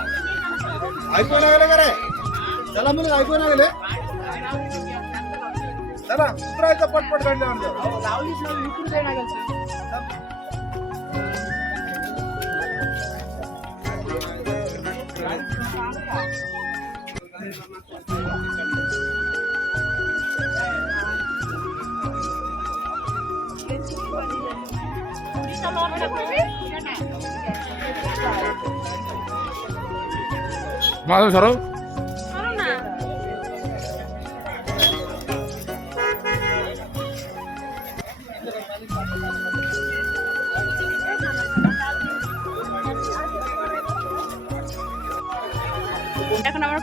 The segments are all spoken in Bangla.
ऐकू लागले का रे? चला मुलं ऐकू लागले चला कुत्रायचं पटपट काढल्यावर लावलीच नाही विकून जाईल এখন আমরা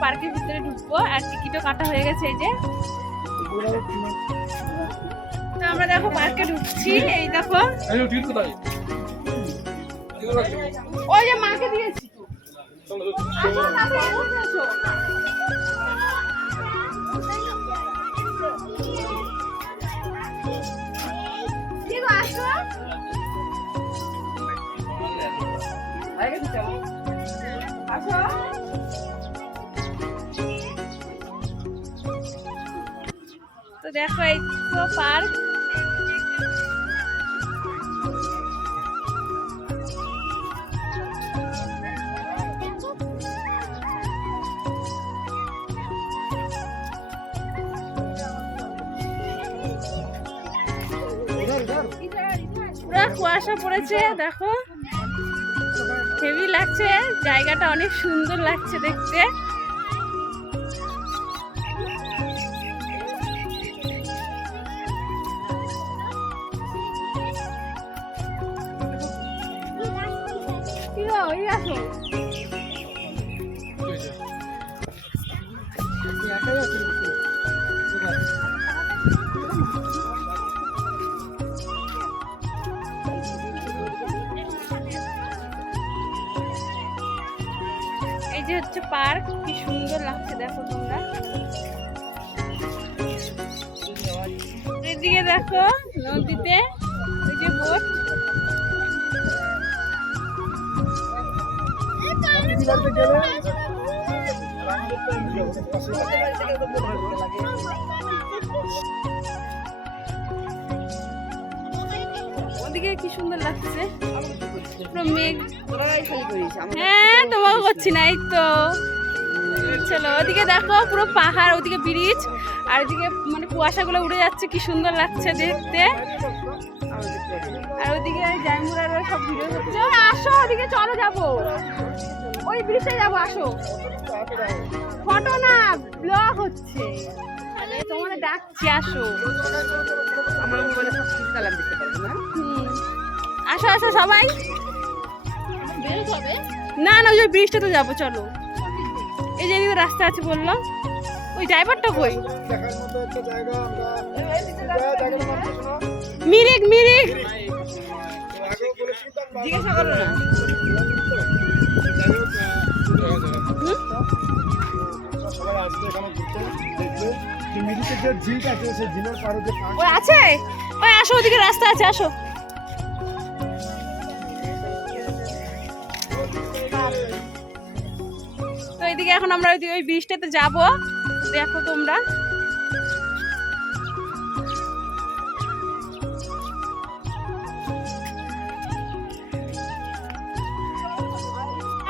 পার্কের ভিতরে ঢুকবো আর টিকিটও কাটা হয়ে গেছে এই যে। তো আমরা দেখো পার্কে ঢুকছি এই দেখো। ওই যে মাকে দিয়েছি। আসো, তো দেখো এই তো পার্ক। পুরো কুয়াশা পড়েছে, দেখো। হেভি লাগছে, জায়গাটা অনেক সুন্দর লাগছে দেখতে। যে হচ্ছে পার্ক কি সুন্দর লাগছে দেখো তোমরা। এদিকে দেখো নদীতে। ওদিকে কি সুন্দর লাগছে? পুরো মেঘ হ্যাঁ তোমাকে করছি না এই তো। চলো ওদিকে দেখো পুরো পাহাড় ওদিকে ব্রিজ আর ওদিকে মানে কুয়াশাগুলো উড়ে যাচ্ছে কি সুন্দর লাগছে দেখতে। আর ওদিকে জাইমুরার সব ভিডিও হচ্ছে। আসো ওদিকে চলো যাব। ওই ব্রিজে যাব আসো। ফটো না ব্লগ হচ্ছে। তোমাদের ডাকছি আসো। হুম। আসো আসো সবাই। না না ওই ব্রিজটা তো যাব চলো। এই যে রাস্তা আছে বলল। ওই ড্রাইভারটা কই? আমরা? মিরিক মিরিক। আমরা জিজ্ঞাসা করো না? আছে? ওই আসো, ওদিকে রাস্তা আছে, আসো। তো এইদিকে এখন আমরা ওই ওই ব্রিজটাতে যাব। দেখো তোমরা।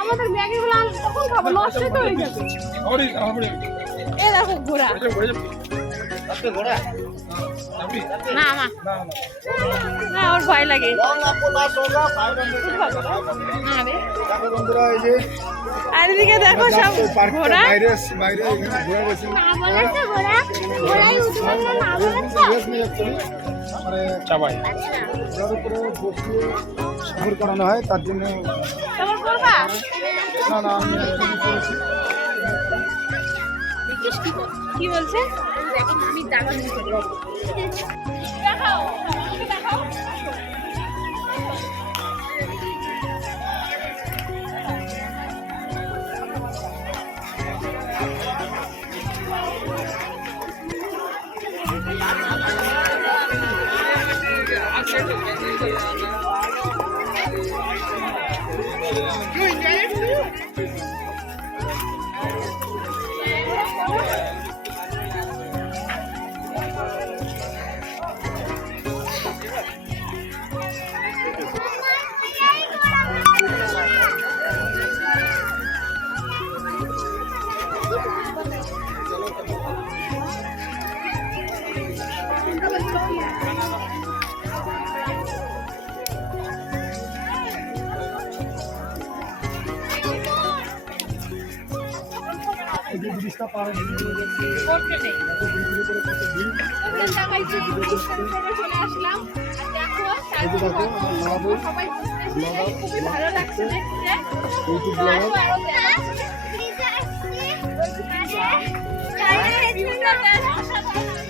আমাদের ম্যাগিগুলো তখন খাব নষ্ট হয়ে যাবে। এ দেখো ঘোড়া। না না না ওর ভয় লাগে। আর এদিকে দেখো সব ঘোড়া। করানো হয় তার জন্য না না। কি বলছে? আমি দেখাও দেখাও।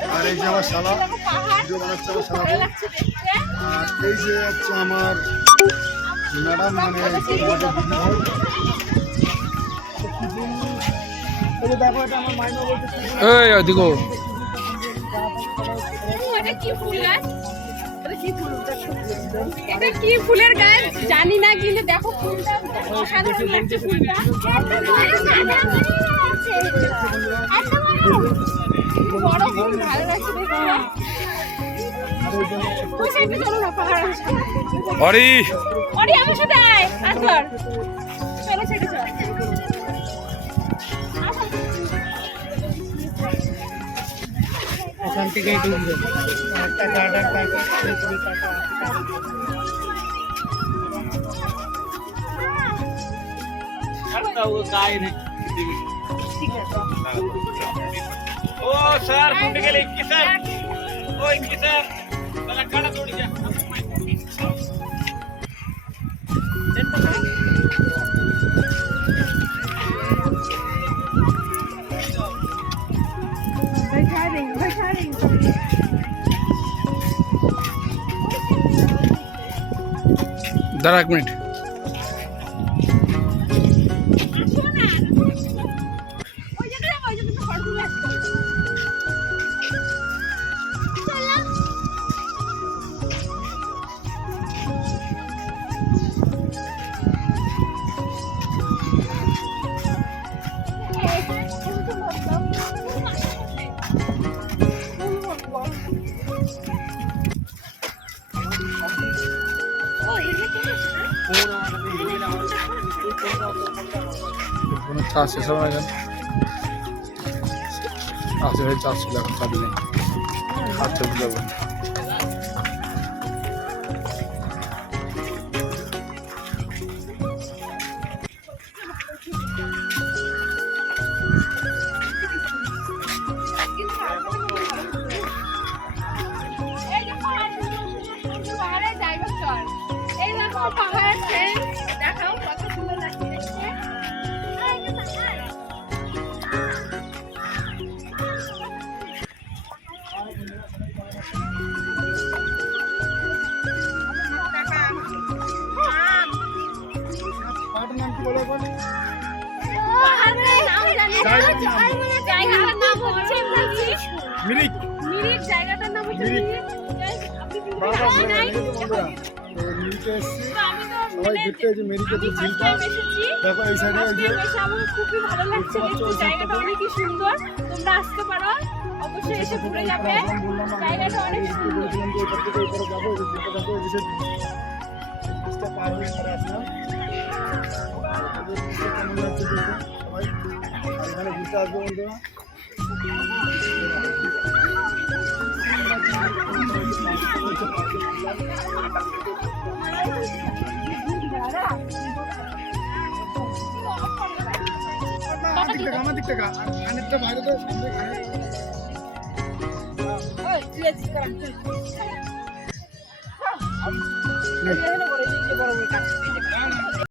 আর এই যে আমার শালা দেখো ভিডিও বানাচ্ছে আমার শালা। ভালো লাগছে দেখতে। আর এই যে হচ্ছে আমার ম্যাডাম মানে ভাই এই দেখো এটা এটা কি ফুল গাছ এটা কি ফুলের গাছ? জানি না কিন্তু দেখো ফুলটা অসাধারণ লাগছে ফুলটা। বড় ফুল ভালো লাগছে আমার সাথে আয় আসর চলো সাইডে santai kayak gitu. Kita kadang-kadang cerita Oh, sir, जरा एक मिनट। চাষ শেষ হবে না আছে ভাই চাষ ছিল এখন চাবি নেই আচ্ছা বুঝাবো। মিরিক। মিরিক। জায়গাটার নাম হচ্ছে মিরিক। তো মিরিকে এসছি। তো তো সবাই মানে ঘুরতে যে মেরিকে টাইম এসেছি। দেখো এই সাইডে এই যে খুবই ভালো লাগছে জায়গাটা সাইডটাতে? সুন্দর। তোমরা আসতে পারো। অবশ্যই এসে ঘুরে যাবে। জায়গাটা অনেক সুন্দর। যাব দেখো এই যে পার হয়ে আসলাম। এই যে ব্রিজটা কেমন লাগছে দেখো সবাই এখানে ঘুরতে আসব বন্ধুরা আমার দিক থেকে আমার দিক থেকে খানিকটা বাইরে তো সামনে খানিক বড় বড় কাজ